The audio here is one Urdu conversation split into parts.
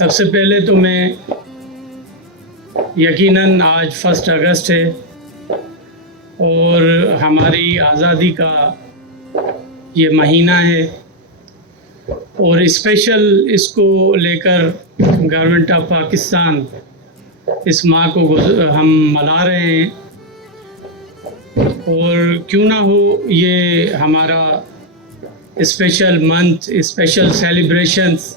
سب سے پہلے تو میں یقیناً آج 1 اگست ہے اور ہماری آزادی کا یہ مہینہ ہے اور اسپیشل اس کو لے کر گورنمنٹ آف پاکستان اس ماہ کو ہم منا رہے ہیں، اور کیوں نہ ہو یہ ہمارا special month, special celebrations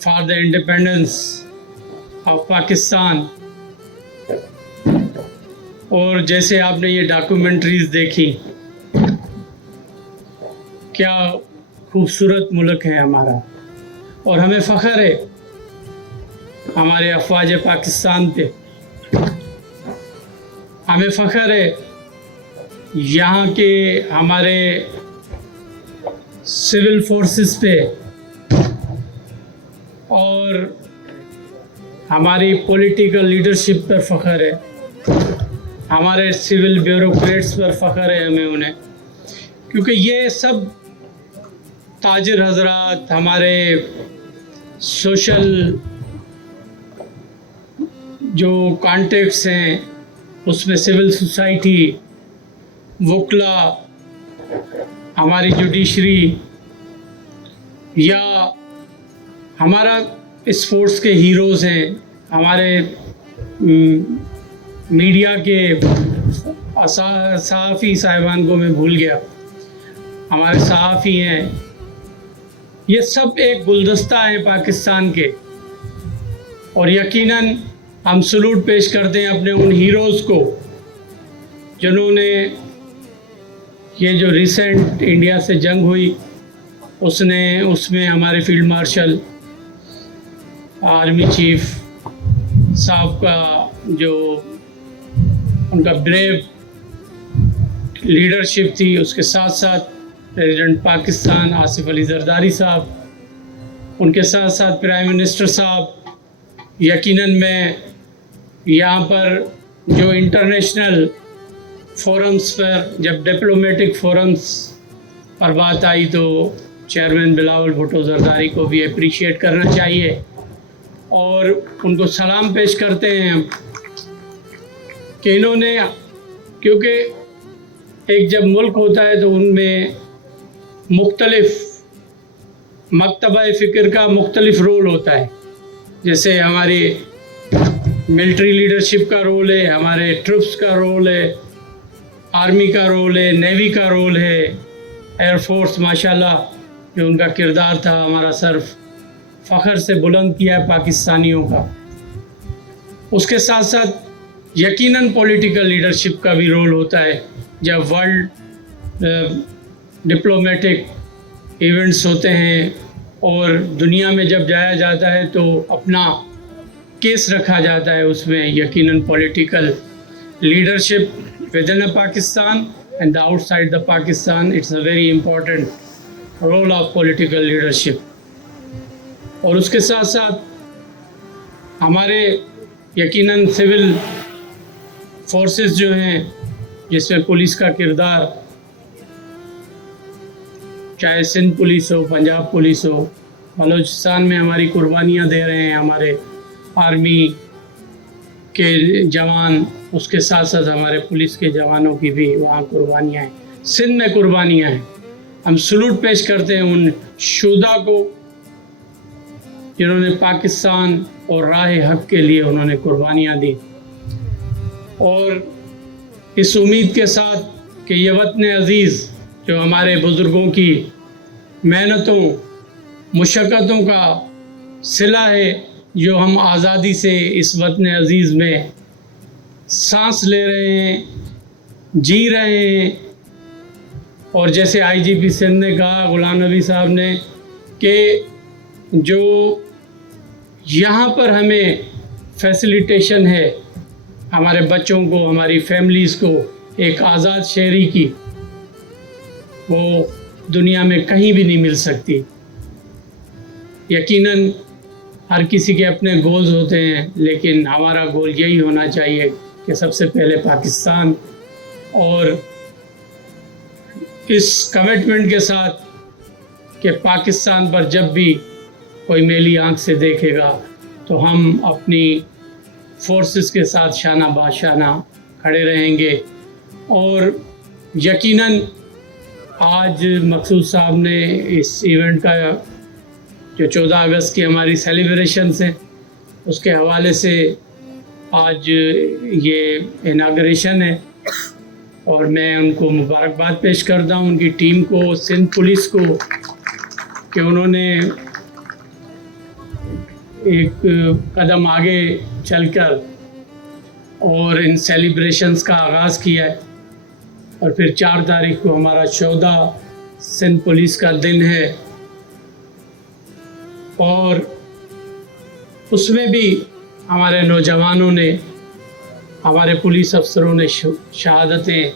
for the independence of Pakistan. اور جیسے آپ نے یہ ڈاکومنٹریز دیکھی، کیا خوبصورت ملک ہے ہمارا، اور ہمیں فخر ہے ہمارے افواج پاکستان پہ، ہمیں فخر ہے یہاں کے ہمارے سول فورسز پہ، اور ہماری پولیٹیکل لیڈرشپ پر فخر ہے، ہمارے سول بیوروکریٹس پر فخر ہے ہمیں انہیں، کیونکہ یہ سب تاجر حضرات، ہمارے سوشل جو کانٹیکٹس ہیں اس میں سول سوسائٹی، وکلا، ہماری جوڈیشری، یا ہمارا اسپورٹس کے ہیروز ہیں، ہمارے میڈیا کے صحافی صاحبان کو میں بھول گیا، ہمارے صحافی ہیں، یہ سب ایک گلدستہ ہیں پاکستان کے، اور یقیناً ہم سلوٹ پیش کرتے ہیں اپنے ان ہیروز کو جنہوں نے یہ جو ریسنٹ انڈیا سے جنگ ہوئی اس میں ہمارے فیلڈ مارشل، آرمی چیف صاحب کا جو ان کا بریو لیڈرشپ تھی، اس کے ساتھ ساتھ پریزیڈنٹ پاکستان آصف علی زرداری صاحب، ان کے ساتھ ساتھ پرائم منسٹر صاحب۔ یقیناً میں یہاں پر جو انٹرنیشنل فورمز پر، جب ڈپلومیٹک فورمز پر بات آئی تو چیئرمین بلاول بھٹو زرداری کو بھی اپریشیٹ کرنا چاہیے، اور ان کو سلام پیش کرتے ہیں کہ انہوں نے، کیونکہ ایک جب ملک ہوتا ہے تو ان میں مختلف مکتبہ فکر کا مختلف رول ہوتا ہے، جیسے ہماری ملٹری لیڈرشپ کا رول ہے، ہمارے ٹروپس کا رول ہے، آرمی کا رول ہے، نیوی کا رول ہے، ایئر فورس ماشاءاللہ جو ان کا کردار تھا ہمارا صرف فخر سے بلند کیا ہے پاکستانیوں کا۔ اس کے ساتھ ساتھ یقیناً پولیٹیکل لیڈرشپ کا بھی رول ہوتا ہے، جب ورلڈ ڈپلومیٹک ایونٹس ہوتے ہیں اور دنیا میں جب جایا جاتا ہے تو اپنا کیس رکھا جاتا ہے، اس میں یقیناً political leadership within Pakistan and outside the Pakistan, it's a very important role of political leadership۔ اور اس کے ساتھ ساتھ ہمارے یقیناً سول فورسز جو ہیں، جس میں پولیس کا کردار، چاہے سندھ پولیس ہو، پنجاب پولیس ہو، بلوچستان میں ہماری قربانیاں دے رہے ہیں ہمارے آرمی کے جوان، اس کے ساتھ ساتھ ہمارے پولیس کے جوانوں کی بھی وہاں قربانیاں ہیں، سندھ میں قربانیاں ہیں۔ ہم سلوٹ پیش کرتے ہیں ان شہداء کو جنہوں نے پاکستان اور راہ حق کے لیے انہوں نے قربانیاں دی، اور اس امید کے ساتھ کہ یہ وطن عزیز جو ہمارے بزرگوں کی محنتوں مشقتوں کا صلہ ہے، جو ہم آزادی سے اس وطن عزیز میں سانس لے رہے ہیں، جی رہے ہیں، اور جیسے آئی جی پی سندھ نے کہا، غلام نبی صاحب نے، کہ جو یہاں پر ہمیں فیسیلیٹیشن ہے ہمارے بچوں کو، ہماری فیملیز کو ایک آزاد شہری کی، وہ دنیا میں کہیں بھی نہیں مل سکتی۔ یقیناً ہر کسی کے اپنے گولز ہوتے ہیں، لیکن ہمارا گول یہی ہونا چاہیے کہ سب سے پہلے پاکستان، اور اس کمٹمنٹ کے ساتھ کہ پاکستان پر جب بھی کوئی میلی آنکھ سے دیکھے گا تو ہم اپنی فورسز کے ساتھ شانہ باشانہ کھڑے رہیں گے. اور یقیناً آج مقصود صاحب نے اس ایونٹ کا جو 14 اگست کی ہماری سیلیبریشنز ہیں اس کے حوالے سے آج یہ اناگریشن ہے اور میں ان کو مبارکباد پیش کرتا ہوں، ان کی ٹیم کو، سندھ پولیس کو، کہ انہوں نے ایک قدم آگے چل کر اور ان سیلیبریشنز کا آغاز کیا ہے. اور پھر 4 تاریخ کو ہمارا 14 سندھ پولیس کا دن ہے اور اس میں بھی ہمارے نوجوانوں نے، ہمارے پولیس افسروں نے شہادتیں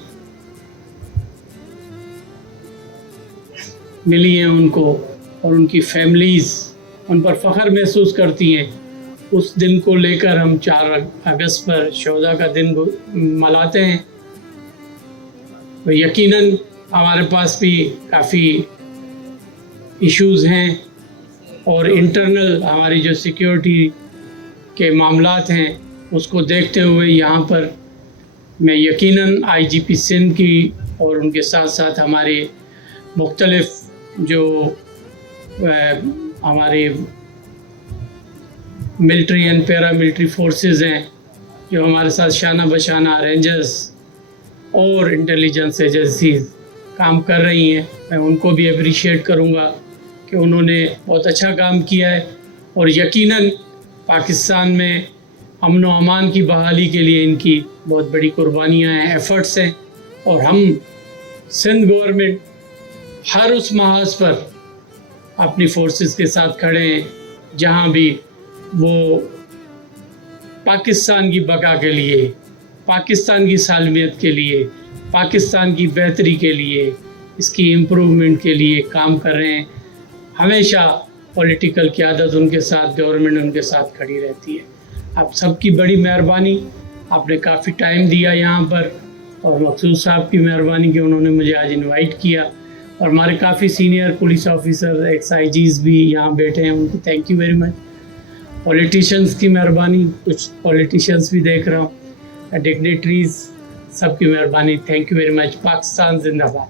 ملی ہیں ان کو، اور ان کی فیملیز ان پر فخر محسوس کرتی ہیں. اس دن کو لے کر ہم 4 اگست پر شہداء کا دن مناتے ہیں. تو یقیناً ہمارے پاس بھی کافی ایشوز ہیں اور انٹرنل ہماری جو سیکیورٹی کے معاملات ہیں اس کو دیکھتے ہوئے یہاں پر میں یقیناً آئی جی پی سندھ کی اور ان کے ساتھ ساتھ ہماری مختلف جو ہماری military and para military forces ہیں جو ہمارے ساتھ شانہ بشانہ رینجرز اور انٹیلیجنس ایجنسیز کام کر رہی ہیں، میں ان کو بھی اپریشیٹ کروں گا کہ انہوں نے بہت اچھا کام کیا ہے. اور یقیناً پاکستان میں امن و امان کی بحالی کے لیے ان کی بہت بڑی قربانیاں ہیں، ایفرٹس ہیں، اور ہم سندھ گورنمنٹ ہر اس محاذ پر اپنی فورسز کے ساتھ کھڑے ہیں جہاں بھی وہ پاکستان کی بقا کے لیے، پاکستان کی سالمیت کے لیے، پاکستان کی بہتری کے لیے، اس کی امپروومنٹ کے لیے کام کر رہے ہیں. ہمیشہ پولیٹیکل قیادت ان کے ساتھ، گورنمنٹ ان کے ساتھ کھڑی رہتی ہے. آپ سب کی بڑی مہربانی، آپ نے کافی ٹائم دیا یہاں پر، اور مقصود صاحب کی مہربانی کہ انہوں نے مجھے آج انوائٹ کیا، اور ہمارے کافی سینئر پولیس آفیسر، ایکس آئی جیز بھی یہاں بیٹھے ہیں، ان کی thank you very much. Politicians کی مہربانی، کچھ پولیٹیشنز بھی دیکھ رہا ہوں، ڈگنیٹریز، سب کی مہربانی. Thank you very much. Pakistan زندہ باد.